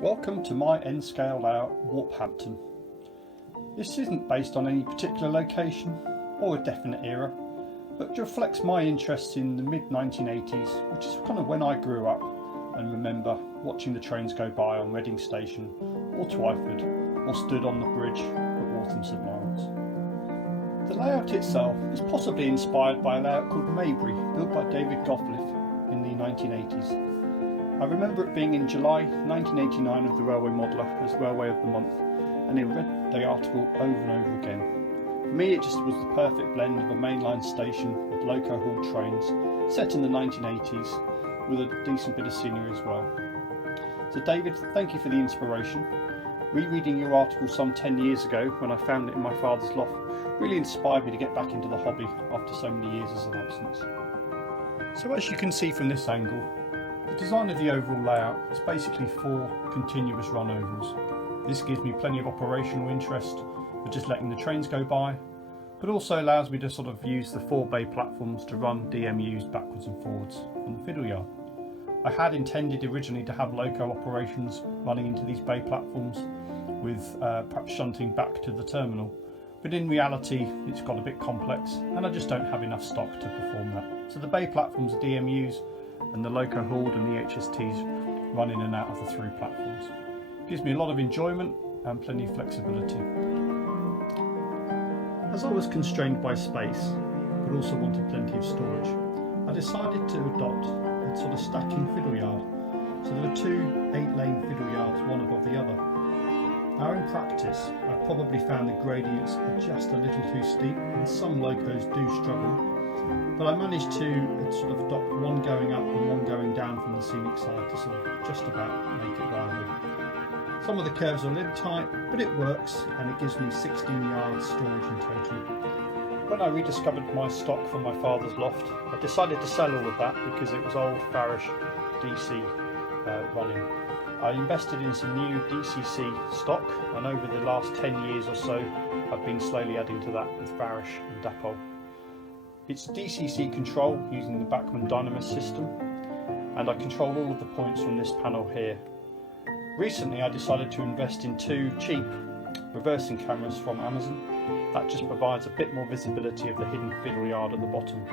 Welcome to my N-scale layout Wharphampton. This isn't based on any particular location or a definite era, but reflects my interests in the mid-1980s, which is kind of when I grew up and remember watching the trains go by on Reading Station or Twyford, or stood on the bridge at Waltham St Lawrence. The layout itself is possibly inspired by a layout called Maybury, built by David Goffliffe in the 1980s. I remember it being in July 1989 of the Railway Modeller as Railway of the Month, and I read the article over and over again. For me, it just was the perfect blend of a mainline station with loco-hauled trains set in the 1980s with a decent bit of scenery as well. So David, thank you for the inspiration. Rereading your article some 10 years ago when I found it in my father's loft really inspired me to get back into the hobby after so many years as an absence. So as you can see from this angle, the design of the overall layout is basically 4 continuous run ovals. This gives me plenty of operational interest for just letting the trains go by, but also allows me to sort of use the 4 bay platforms to run DMUs backwards and forwards on the fiddle yard. I had intended originally to have loco operations running into these bay platforms with perhaps shunting back to the terminal, but in reality it's got a bit complex and I just don't have enough stock to perform that. So the bay platforms are DMUs and the loco hauled and the HSTs run in and out of the 3 platforms. It gives me a lot of enjoyment and plenty of flexibility. As I was constrained by space but also wanted plenty of storage, I decided to adopt a sort of stacking fiddle yard. So there are 2 8-lane fiddle yards, one above the other. Now in practice I've probably found the gradients are just a little too steep and some locos do struggle, but I managed to sort of adopt one going up and one going down from the scenic side to sort of just about make it viable. Some of the curves are a little tight, but it works and it gives me 16 yards storage in total. When I rediscovered my stock from my father's loft, I decided to sell all of that because it was old Farish DC running. I invested in some new DCC stock, and over the last 10 years or so I've been slowly adding to that with Farish and Dapol. It's DCC control using the Bachmann Dynamis system, and I control all of the points from this panel here. Recently I decided to invest in 2 cheap reversing cameras from Amazon. That just provides a bit more visibility of the hidden fiddle yard at the bottom.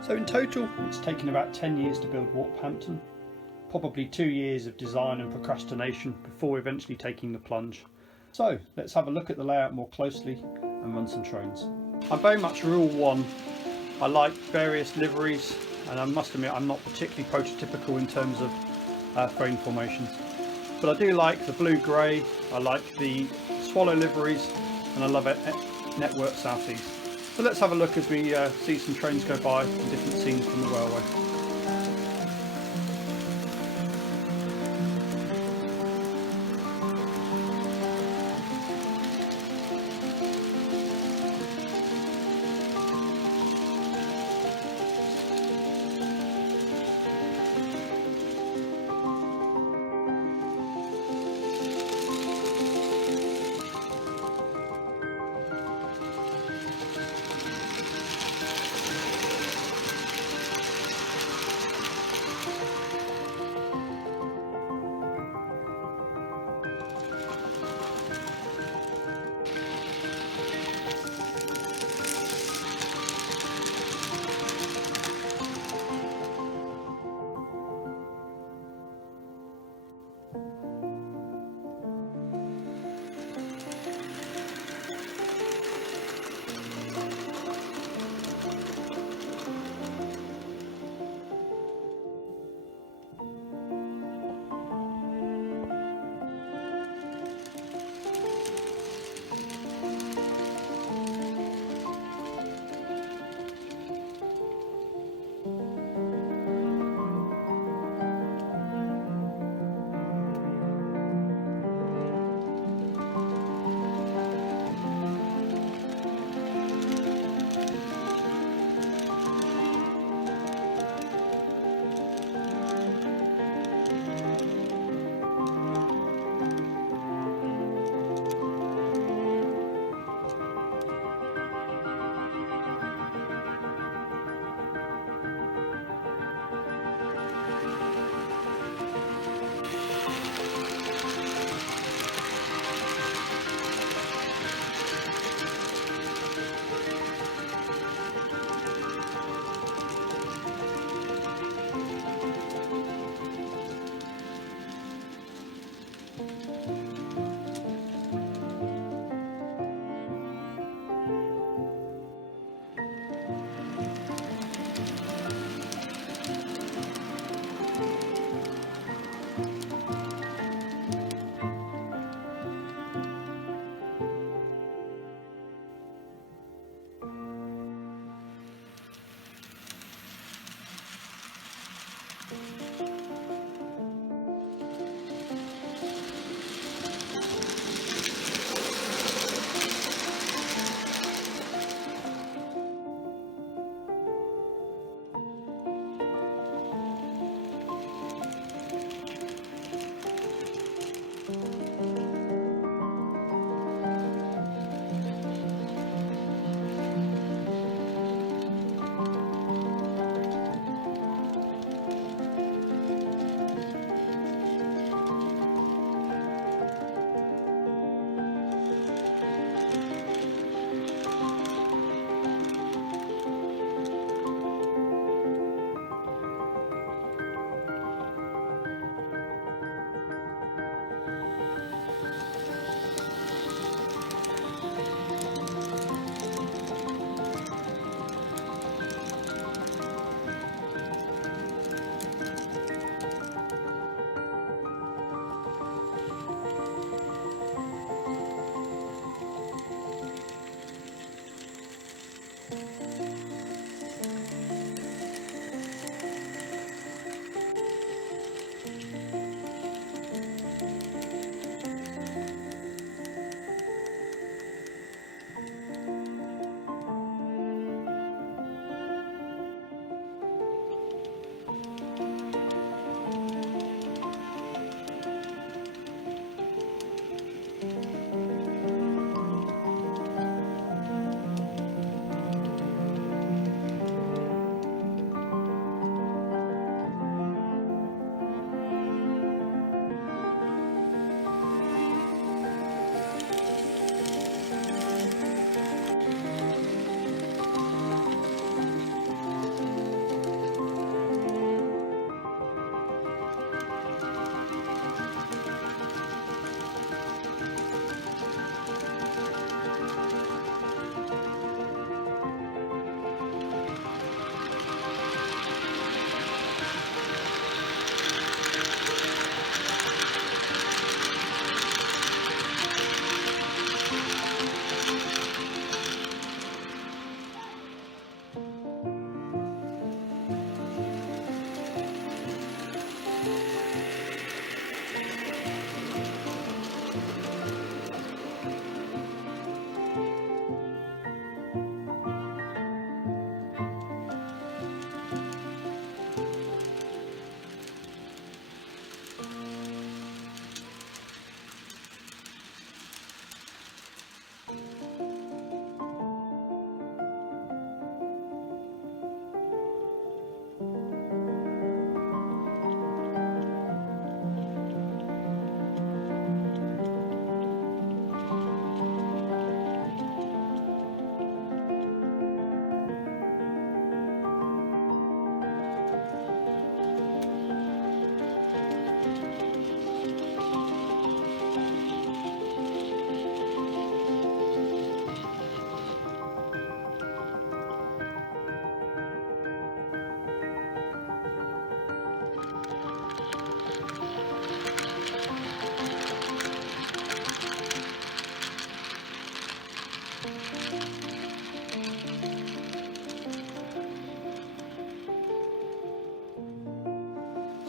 So in total it's taken about 10 years to build Wharphampton, probably 2 years of design and procrastination before eventually taking the plunge. So let's have a look at the layout more closely and run some trains. I'm very much rule 1. I like various liveries, and I must admit I'm not particularly prototypical in terms of frame formations. But I do like the blue-grey, I like the swallow liveries, and I love it Network Southeast. So let's have a look as we see some trains go by and different scenes from the railway.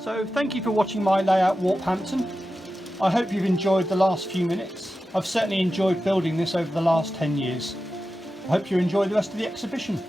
So thank you for watching my layout Warphampton. I hope you've enjoyed the last few minutes. I've certainly enjoyed building this over the last 10 years. I hope you enjoy the rest of the exhibition.